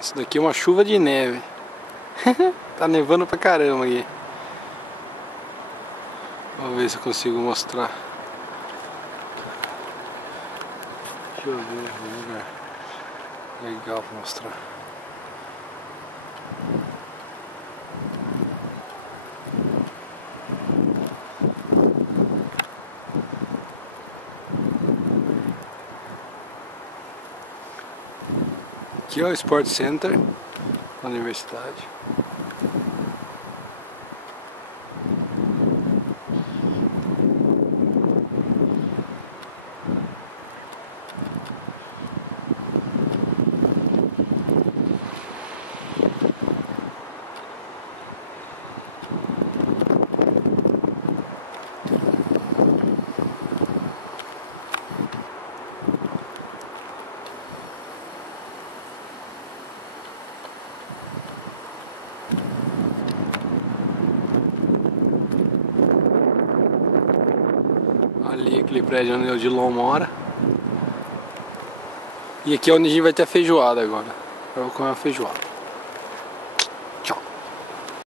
Isso daqui é uma chuva de neve. Tá nevando pra caramba aqui. Vamos ver se eu consigo mostrar. Deixa eu ver um lugar legal pra mostrar. Aqui é o Sport Center da universidade. Ali aquele prédio onde o Odilon mora. E aqui é onde a gente vai ter a feijoada agora. Eu vou comer uma feijoada.